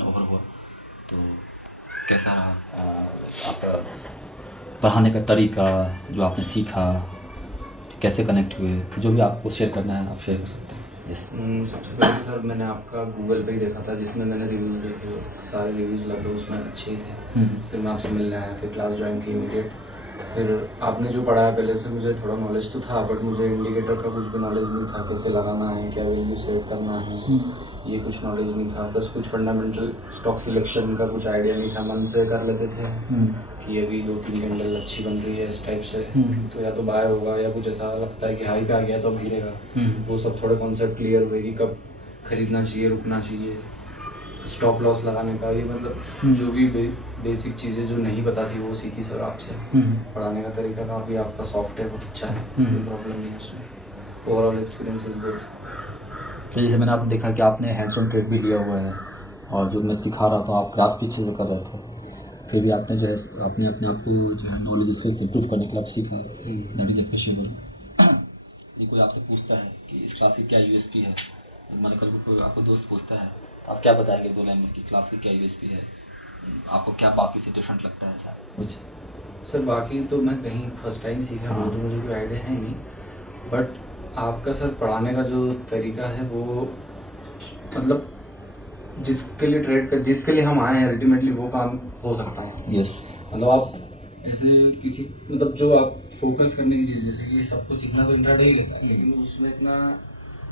Over हुआ तो कैसा रहा आपका पढ़ाने का तरीका, जो आपने सीखा, कैसे कनेक्ट हुए, जो भी आपको शेयर करना है आप शेयर कर सकते हैं। यस। सबसे पहले तो सर मैंने आपका गूगल पे ही देखा था, जिसमें मैंने रिव्यूज़ देखे, सारे रिव्यूज़ लगभग उसमें अच्छे ही थे। फिर मैं आपसे मिलने आया, फिर क्लास ज्वाइन की इमीडिएट। फिर आपने जो पढ़ाया पहले से मुझे थोड़ा नॉलेज तो था, बट मुझे इंडिकेटर का कुछ भी नॉलेज नहीं था, कैसे लगाना है, क्या वैल्यू सेट करना है, ये कुछ नॉलेज नहीं था। बस कुछ फंडामेंटल स्टॉक सिलेक्शन का कुछ आइडिया नहीं था, मन से कर लेते थे कि अभी 2-3 कैंडल अच्छी बन रही है इस टाइप से, तो या तो बाय होगा या कुछ ऐसा लगता है कि हाई पे आ गया तो अब गिरेगा। वो सब थोड़े कॉन्सेप्ट क्लियर हुए कि कब खरीदना चाहिए, रुकना चाहिए, स्टॉप लॉस लगाने का, ये मतलब जो भी बेसिक चीज़ें जो नहीं पता थी वो सीखी सर आपसे। पढ़ाने का तरीका काफ़ी आपका सॉफ्ट है, बहुत अच्छा है, कोई प्रॉब्लम नहीं है उसमें। Overall experience is good. तो जैसे मैंने आपको देखा कि आपने हैंड्स ऑन ट्रेड भी लिया हुआ है और जो मैं सिखा रहा था आप क्लास भी अच्छे से कर रहे थे, फिर भी आपने जो है अपने अपने आप को जो है नॉलेज स्किल्स इंप्रूव करने के लिए आप सीखा। That is appreciable. ये कोई आपसे पूछता है कि इस क्लास की क्या यूएसपी है, मान कर कोई आपको दोस्त पूछता है तो आप क्या बताएंगे 2 लाइन में कि क्लास की क्या यूएसपी है, आपको क्या बाकी से डिफरेंट लगता है ऐसा कुछ? सर बाकी तो मैं कहीं फर्स्ट टाइम सीखा, वो तो मुझे कोई आइडिया है नहीं, बट आपका सर पढ़ाने का जो तरीका है वो मतलब जिसके लिए ट्रेड कर, जिसके लिए हम आए हैं अल्टीमेटली वो काम हो सकता है। यस। मतलब आप ऐसे किसी मतलब जो आप फोकस करने की चीज़, जैसे कि सबको सीखना तो इंट्राडे ही रहता है, लेकिन उसमें इतना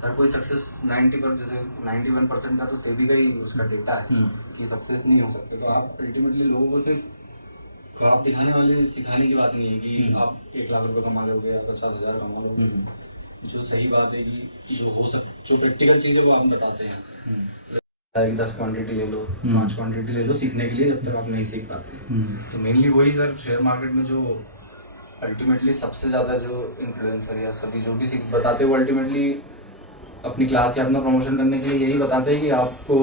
हर कोई सक्सेस 90% जैसे 91% का तो सेबी का ही उसका डेटा है कि सक्सेस नहीं हो सकते। तो आप अल्टीमेटली लोगों को सिर्फ ख्वाब दिखाने वाले सिखाने की बात नहीं है कि आप 1 लाख रुपए कमा लोगे या 50,000 कमा लोगे। जो सही बात है कि जो हो सक जो प्रैक्टिकल चीज़ों को हम बताते हैं, 10 क्वांटिटी ले लो, 5 क्वांटिटी ले लो सीखने के लिए, जब तक आप नहीं सीख पाते। तो मेनली वही सर शेयर मार्केट में जो अल्टीमेटली सबसे ज़्यादा जो इन्फ्लुएंसर या सभी जो भी बताते हैं वो अल्टीमेटली अपनी क्लास या अपना प्रमोशन करने के लिए यही बताते हैं कि आपको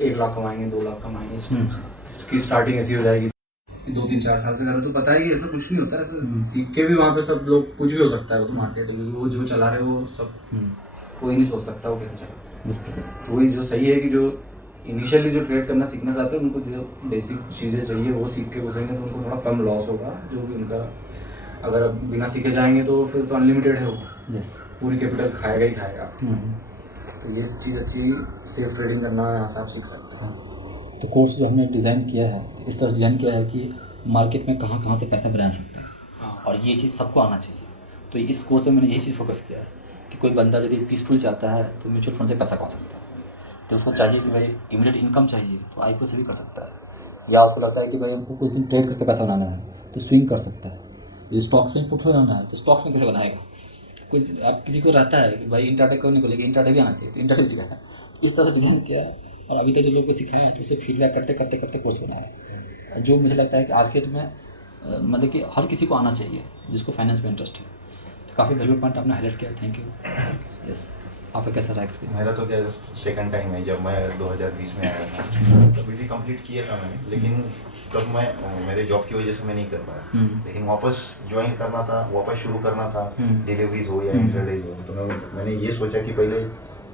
1 लाख कमाएंगे, 2 लाख कमाएंगे, इसकी स्टार्टिंग ऐसी हो जाएगी। 2-3-4 साल से करो तो पता है कि ऐसा कुछ नहीं होता है, ऐसा सीख के भी वहाँ पे सब लोग कुछ भी हो सकता है। वो तो मार्केट है, वो जो चला रहे हो सब कोई नहीं सोच सकता वो कैसे चला। तो वही जो सही है कि जो इनिशियली जो ट्रेड करना सीखना चाहते हैं उनको जो बेसिक चीज़ें चाहिए वो सीख के घुसेंगे तो उनको थोड़ा कम लॉस होगा। जो भी उनका अगर अब बिना सीखे जाएंगे तो फिर तो अनलिमिटेड है वो, पूरी कैपिटल खाएगा ही खाएगा। तो ये चीज़ अच्छी सेफ ट्रेडिंग करना यहाँ से आप सीख सकते हैं। तो कोर्स जो हमने डिज़ाइन किया है तो इस तरह डिज़ाइन किया है कि मार्केट में कहाँ कहाँ से पैसा बना सकता है और ये चीज़ सबको आना चाहिए। तो इस कोर्स में मैंने यही चीज़ फोकस किया है कि कोई बंदा यदि पीसफुल चाहता है तो म्यूचुअल फंड से पैसा कमा सकता है। तो उसको चाहिए कि भाई इमीडिएट इनकम चाहिए तो आईपीओ से भी कर सकता है, या उसको लगता है कि भाई हमको कुछ दिन ट्रेड करके पैसा बनाना है तो स्विंग कर सकता है। ये स्टॉक्स में पुट हो जाना है तो स्टॉक्स में कैसे बनाएगा, कुछ आप किसी को रहता है कि भाई इंट्राडे करने को, लेकिन इंट्राडे भी आना चाहिए तो इंट्राडे भी सिखाया है। इस तरह से डिज़ाइन किया है और अभी तक जो लोगों को सिखाया है तो उसे फीडबैक करते करते करते कोर्स बनाया है, जो मुझे लगता है कि आज के डेट में मतलब कि हर किसी को आना चाहिए जिसको फाइनेंस में इंटरेस्ट है। तो काफ़ी वैल्यू पॉइंट आपने हाईलाइट किया, थैंक यू। यस, आपका कैसा रहा एक्सपीरियंस? मेरा तो क्या सेकंड टाइम है, जब मैं 2020 में आया था तभी भी कंप्लीट किया था मैंने, लेकिन तब मैं मेरे जॉब की वजह से मैं नहीं कर पाया। लेकिन वापस ज्वाइन करना था, वापस शुरू करना था, डिलीवरीज हो या इंटरडेज हो, तो मैंने ये सोचा कि पहले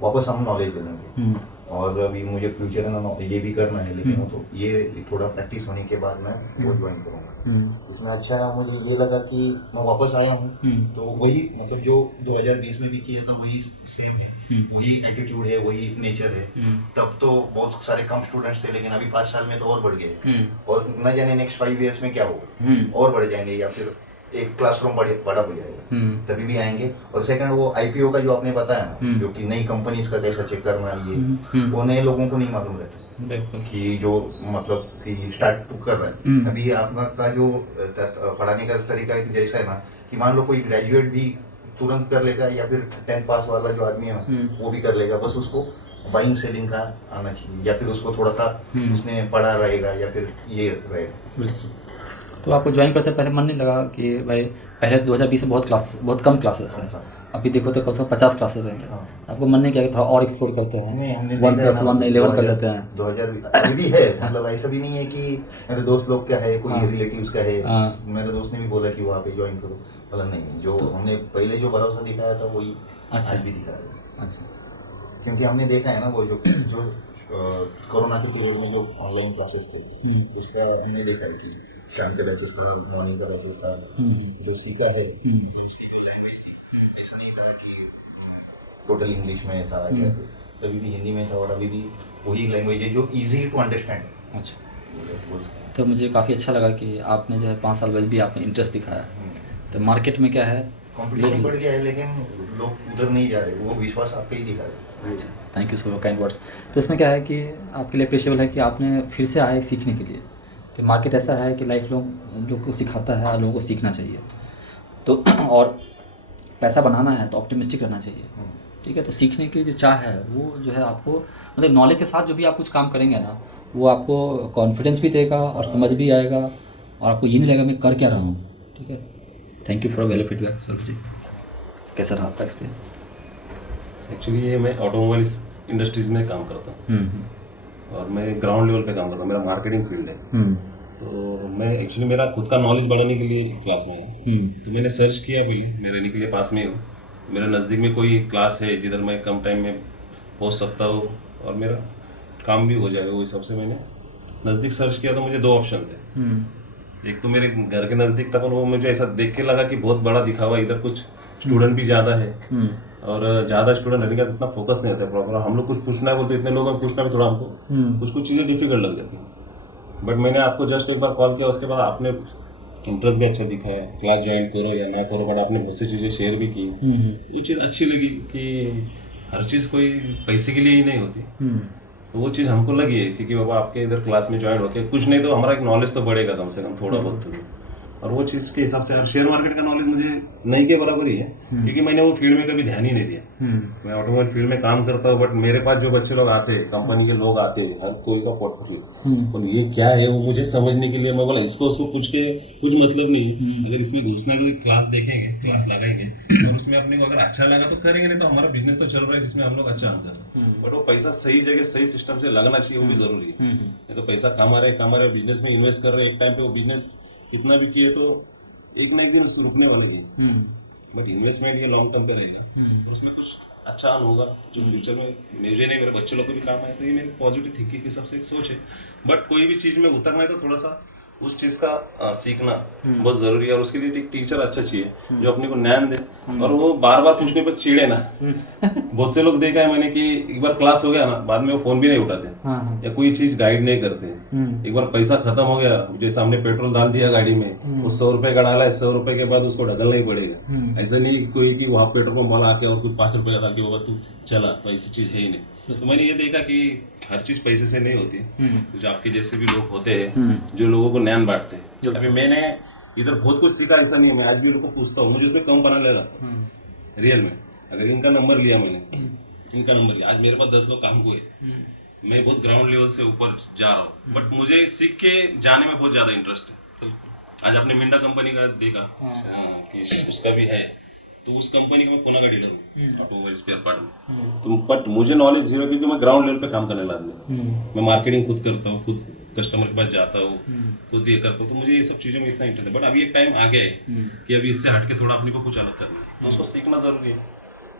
वापस हम नॉलेज ले लेंगे। और अभी मुझे फ्यूचर में ये भी करना है, लेकिन वो तो ये थोड़ा प्रैक्टिस होने के बाद मैं वो ज्वाइन करूँगा। इसमें अच्छा मुझे ये लगा कि मैं वापस आया हूँ तो वही मतलब जो 2020 में भी किया था वही सेम है, वही एटीट्यूड है, वही नेचर है। तब तो बहुत सारे कम स्टूडेंट्स थे, लेकिन अभी 5 साल में तो और बढ़ गए और न जाने नेक्स्ट 5 ईयर्स में क्या होगा, और बढ़ जाएंगे या फिर एक क्लासरूम बड़ा हो जाएगा, तभी भी आएंगे। और सेकंड वो आईपीओ का जो आपने बताया ना, जो कि नई कंपनीज का कैसा चेक करना ये वो नए लोगों को नहीं मालूम रहता कि जो मतलब कि स्टार्ट कर रहा है। अभी आपका का जो पढ़ाने का तरीका जैसा है ना कि मान लो कोई ग्रेजुएट भी तुरंत कर लेगा या फिर 10th पास वाला जो आदमी है वो भी कर लेगा, बस उसको बाइंग सेलिंग का आना चाहिए या फिर उसको थोड़ा सा उसने पढ़ा रहेगा या फिर ये रहेगा। तो आपको ज्वाइन करने से पहले मन नहीं लगा कि भाई पहले 2020 में बहुत कम क्लासेस थे, अभी देखो तो कम से कम 50 क्लासेस रहेंगे, आपको मन नहीं किया कि थोड़ा और एक्सप्लोर करते हैं? नहीं, हमने 1+1 11 कर लेते हैं। 2000 अभी भी है, मतलब ऐसा भी नहीं है कि मेरे दोस्त लोग क्या है, कोई रिलेटिव्स का है, मेरे दोस्त ने भी बोला कि वहाँ पे ज्वाइन करो, बोला नहीं, जो हमने पहले जो भरोसा दिखाया था वही आज भी दिखा रहे। अच्छा, क्योंकि हमने देखा है ना वो जो कोरोना के पीरियड में जो ऑनलाइन क्लासेस थे उसका हमने देखा है कि शाम के बैचेस था, मॉर्निंग का बैचेस था, जो सीखा है उसकी कोई लैंग्वेज थी, ऐसा नहीं था कि टोटल इंग्लिश में था या तभी भी हिंदी में था, और अभी भी वही लैंग्वेज है जो इजी टू अंडरस्टैंड। अच्छा, तो मुझे काफ़ी अच्छा लगा कि आपने जो है 5 साल बाद भी आपने इंटरेस्ट दिखाया। तो मार्केट में क्या है, कंपटीशन बढ़ गया है लेकिन लोग उधर नहीं जा रहे, वो विश्वास आप पे ही दिखा रहे। अच्छा, thank you so kind words. तो इसमें क्या है कि आपके लिए अप्रिशिएबल है कि आपने फिर से आए सीखने के लिए। तो मार्केट ऐसा है कि लाइफ लोग को सिखाता है, लोगों को सीखना चाहिए। तो और पैसा बनाना है तो ऑप्टिमिस्टिक रहना चाहिए, ठीक है। तो सीखने की जो चाह है वो जो है आपको, मतलब नॉलेज के साथ जो भी आप कुछ काम करेंगे ना, वो आपको कॉन्फिडेंस भी देगा और समझ भी आएगा, और आपको ये नहीं लगेगा मैं कर क्या रहा हूँ, ठीक है। Thank you for well feedback Saurabh ji. कैसा रहा आपका एक्सपीरियंस? एक्चुअली ये मैं ऑटोमोबाइल्स इंडस्ट्रीज़ में काम करता हूँ और मैं ग्राउंड लेवल पे काम करता हूँ, मेरा मार्केटिंग फील्ड है। तो मैं एक्चुअली मेरा खुद का नॉलेज बढ़ाने के लिए क्लास में है, तो मैंने सर्च किया पहले, मैं रहने के लिए पास में हूँ, मेरे नज़दीक में कोई क्लास है जिधर मैं कम टाइम में पहुँच सकता हूँ और मेरा काम भी हो जाएगा, वो हिसाब से मैंने नज़दीक सर्च किया। तो मुझे 2 ऑप्शन थे, एक तो मेरे घर के नज़दीक था, पर वो मुझे ऐसा देख के लगा कि बहुत बड़ा दिखा हुआ, इधर कुछ स्टूडेंट भी ज़्यादा है और ज़्यादा स्टूडेंट रहने का इतना फोकस नहीं होता है प्रॉपर। हम लोग कुछ पूछना है बोलते इतने लोगों में पूछना भी थोड़ा हमको कुछ चीज़ें डिफिकल्ट लग जाती हैं। बट मैंने आपको जस्ट एक बार कॉल किया, उसके बाद आपने इंटरेस्ट भी अच्छा दिखाया, क्लास ज्वाइन करो या ना करो, बट आपने बहुत सी चीज़ें शेयर भी की। वो चीज़ अच्छी लगी कि हर चीज़ कोई पैसे के लिए ही नहीं होती, तो वो चीज़ हमको लगी है इसी कि बाबा आपके इधर क्लास में ज्वाइन होके कुछ नहीं तो हमारा एक नॉलेज तो बढ़ेगा कम से कम थोड़ा बहुत तो। और वो चीज़ के हिसाब से यार शेयर मार्केट का नॉलेज मुझे नहीं के बराबर ही है, क्योंकि मैंने वो फील्ड में कभी ध्यान ही नहीं दिया। मैं ऑटोमोबाइल फील्ड में काम करता हूँ, बट मेरे पास जो बच्चे लोग आते हैं, कंपनी के लोग आते हैं, हर कोई का पोर्टफोलियो, और ये क्या है वो मुझे समझने के लिए मैं बोला इसको उसको पूछ के कुछ मतलब नहीं, अगर इसमें घुसना है तो क्लास देखेंगे, क्लास लगाएंगे और उसमें अपने को अगर अच्छा लगा तो करेंगे, नहीं तो हमारा बिजनेस तो चल रहा है जिसमें हम लोग अच्छा काम कर रहे हैं। बट वो पैसा सही जगह सही सिस्टम से लगना चाहिए, वो भी जरूरी है। नहीं तो पैसा कमा रहे बिजनेस में इन्वेस्ट कर रहे हैं, एक टाइम पे वो बिजनेस कितना भी किए तो एक ना एक दिन रुकने वाले ही, बट इन्वेस्टमेंट ये लॉन्ग टर्म पे रहेगा, तो उसमें कुछ अच्छा अर्न होगा जो फ्यूचर में मुझे नहीं मेरे बच्चों लोग को भी काम आए। तो ये मेरी पॉजिटिव थिंकिंग की सबसे एक सोच है। बट कोई भी चीज़ में उतरना है तो थोड़ा सा उस चीज़ का सीखना बहुत ज़रूरी है, और उसके लिए एक टीचर अच्छा चाहिए जो अपने को ज्ञान दे और वो बार बार पूछने पर चिढ़े ना। बहुत से लोग देखा है मैंने कि एक बार क्लास हो गया ना, बाद में वो फोन भी नहीं उठाते या कोई चीज गाइड नहीं करते। एक बार पैसा खत्म हो गया, जैसे हमने पेट्रोल डाल दिया गाड़ी में, वो 100 रुपए का डाला है, 100 रुपए के बाद उसको ढकलना ही पड़ेगा। ऐसा नहीं कोई कि वहाँ पेट्रोल पंप वाला आके और कुछ 5 रुपए का डाल के बाबा तू चला, तो ऐसी चीज है ही नहीं। तो मैंने ये देखा कि हर चीज पैसे से नहीं होती, कुछ आपके जैसे भी लोग होते हैं जो लोगों को ज्ञान बांटते हैं। अभी मैंने इधर बहुत कुछ सीखा, ऐसा नहीं है, मैं आज भी लोगों को पूछता हूँ, मुझे उसमें कम बना ले रहा रियल में। अगर इनका नंबर लिया मैंने, इनका नंबर लिया, आज मेरे पास 10 लोग काम को है, मैं बहुत ग्राउंड लेवल से ऊपर जा रहा हूँ, बट मुझे सीख के जाने में बहुत ज्यादा इंटरेस्ट है। आज आपने मिंडा कंपनी का देखा कि उसका भी है, तो उस कंपनी का मैं पुणे का डीलर हूँ ऑटोमोबाइल स्पेयर पार्ट में। तो बट मुझे नॉलेज जीरो, क्योंकि मैं ग्राउंड लेवल पे काम करने लगा। मैं मार्केटिंग खुद करता हूँ, खुद कस्टमर के पास जाता हूँ, खुद ये करता हूँ, तो मुझे ये सब चीज़ों में इतना इंटरेस्ट है। बट अभी एक टाइम आ गया है कि अभी इससे हट के थोड़ा अपने को कुछ अलग करना है, तो उसको सीखना जरूरी है।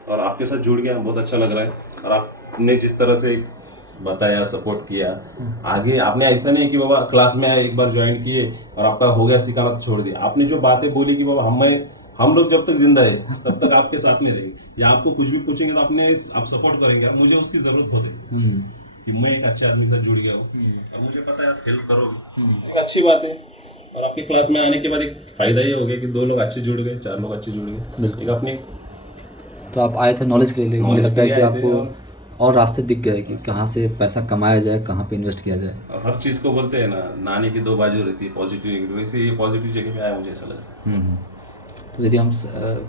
और आपके साथ जुड़ गया बहुत अच्छा लग रहा है, और आपने जिस तरह से बताया, सपोर्ट किया, आगे आपने ऐसा नहीं है कि बाबा क्लास में आए, एक बार ज्वाइन किए और आपका हो गया सिखाना तो छोड़ दिया। आपने जो बातें बोली कि बाबा हम लोग जब तक जिंदा है तब तक आपके साथ में रहेंगे, या आपको कुछ भी पूछेंगे तो आप सपोर्ट करेंगे। मुझे उसकी जरूरत बहुत है कि मैं एक अच्छे आदमी के साथ जुड़ गया हूँ और मुझे पता है आप हेल्प करोगे, एक अच्छी बात है। और आपके क्लास में आने के बाद एक फायदा ये हो गया कि 2 लोग अच्छे जुड़ गए, 4 लोग अच्छे जुड़ गए, एक अपनी। तो आप आए थे नॉलेज के लिए, मुझे लगता है कि आपको और रास्ते दिख गए कि कहाँ से पैसा कमाया जाए, कहाँ पे इन्वेस्ट किया जाए। और हर चीज़ को बोलते हैं ना, नानी की 2 बाजू रहती है, पॉजिटिव नेगेटिव, वैसे ये पॉजिटिव जगह पे आया मुझे ऐसा लगा। तो यदि हम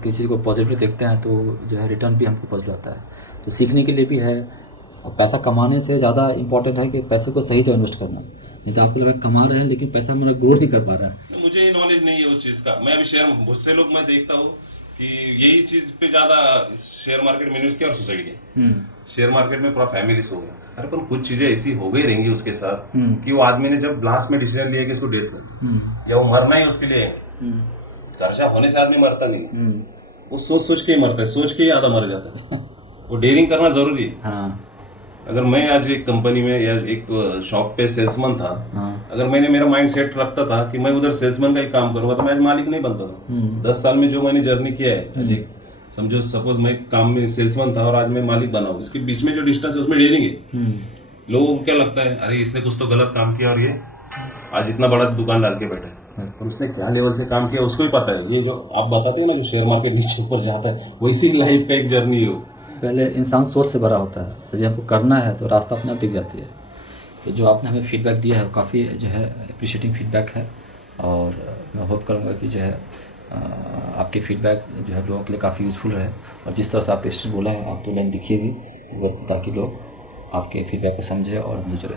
किसी चीज़ को पॉजिटिव देखते हैं तो जो है रिटर्न भी हमको पॉजिटिव आता है। तो सीखने के लिए भी है, और पैसा कमाने से ज़्यादा इम्पोर्टेंट है कि पैसे को सही जगह इन्वेस्ट करना। नहीं तो आपको लगा कमा रहे हैं लेकिन पैसा हमारा ग्रो नहीं कर पा रहा है। मुझे नॉलेज नहीं है उस चीज़ का। मैं अभी शेयर, बहुत से लोग मैं देखता हूँ कि यही चीज़ पे ज़्यादा शेयर मार्केट में इन्वेस्ट किया और सुसाइड किया। शेयर मार्केट में पूरा फैमिली सो गया। अरे पर कुछ चीज़ें ऐसी हो गई रहेंगी उसके साथ कि वो आदमी ने जब लास्ट में डिसीजन लिया कि उसको डेथ कर या वो मरना ही उसके लिए, खर्चा होने से आदमी मरता नहीं, वो सोच सोच के ही मरता है, सोच के ही आधा मर जाता है। वो डेयरिंग करना जरूरी है। अगर मैं आज एक कंपनी में या एक शॉप पे सेल्समैन था, अगर मैंने मेरा माइंड सेट रखता था कि मैं उधर सेल्समैन का ही काम करूंगा तो मैं आज मालिक नहीं बनता था। 10 साल में जो मैंने जर्नी किया है, आज एक समझो सपोज मैं काम में सेल्समैन था और आज मैं मालिक बना हूँ, इसके बीच में जो डिस्टेंस है उसमें डेयरिंग है। लोगों को क्या लगता है, अरे इसने कुछ तो गलत काम किया और ये आज इतना बड़ा दुकान डाल के बैठा है, और उसने क्या लेवल से काम किया उसको ही पता है। ये जो आप बताते हैं ना, जो शेयर मार्केट नीचे ऊपर जाता है, वैसी लाइफ का एक जर्नी है। पहले इंसान सोच से बड़ा होता है, तो जब हमको करना है तो रास्ता अपने आप दिख जाती है। तो जो आपने हमें फीडबैक दिया है वो काफ़ी जो है अप्रिशिएटिंग फीडबैक है, और मैं होप करूँगा कि जो है आपके फीडबैक जो है लोगों के लिए काफ़ी यूज़फुल रहे, और जिस तरह से आपने स्टेशन बोला है आप तो लाइन लिखिएगी ताकि लोग आपके फीडबैक को समझें और हमसे जुड़े।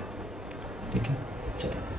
ठीक है, चलो।